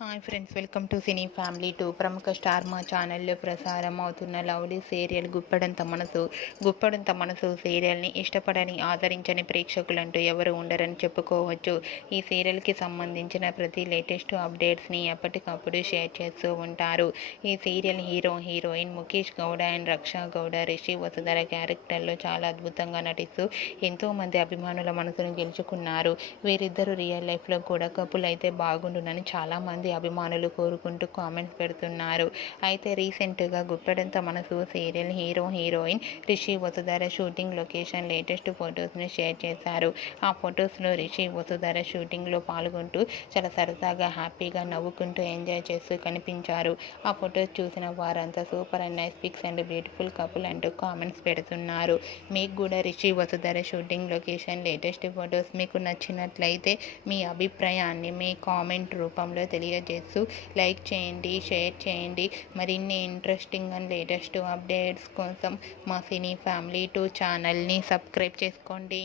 Hi friends, welcome to cine family 2. ప్రముఖ star మా ఛానల్లో ప్రసారం అవుతున్న లవ్లీ సీరియల్ గుప్పడంత మనసు సీరియల్ని ఇష్టపడని ఆదరించని ప్రేక్షకులంటూ ఎవరు ఉండరని చెప్పుకోవచ్చు. ఈ సీరియల్కి సంబంధించిన ప్రతి లేటెస్ట్ అప్డేట్స్ని ఎప్పటికప్పుడు షేర్ చేస్తూ ఉంటారు. ఈ serial heroine Mukesh Gowda and Raksha Gowda Rishi Vasudhara క్యారెక్టర్లో చాలా అద్భుతంగా నటిస్తూ ఎంతోమంది అభిమానుల మనసును గెలుచుకున్నారు. వీరిద్దరూ రియల్ లైఫ్లో కూడా కపుల్ అయితే బాగుండునని చాలామంది అభిమానులు కోరుకుంటూ కామెంట్స్ పెడుతున్నారు. అయితే రీసెంట్గా గుప్పెడంత మనసు serial heroine Rishi Vasudhara shooting location latest ఫొటోస్ని షేర్ చేశారు. ఆ ఫొటోస్లో రిషి వసుధర షూటింగ్లో పాల్గొంటూ చాలా సరదాగా హ్యాపీగా నవ్వుకుంటూ ఎంజాయ్ చేస్తూ కనిపించారు. ఆ ఫొటోస్ చూసిన వారంతా super and nice pics and beautiful couple అంటూ కామెంట్స్ పెడుతున్నారు. మీకు కూడా Rishi Vasudhara shooting location latest photos మీకు నచ్చినట్లయితే మీ అభిప్రాయాన్ని మీ కామెంట్ రూపంలో తెలియజేస్తూ లైక్ చేయండి, షేర్ చేయండి. మరిన్ని ఇంట్రెస్టింగ్ అండ్ లేటెస్ట్ అప్డేట్స్ కోసం మా సినీ ఫ్యామిలీ 2 ఛానల్ని సబ్స్క్రైబ్ చేసుకోండి.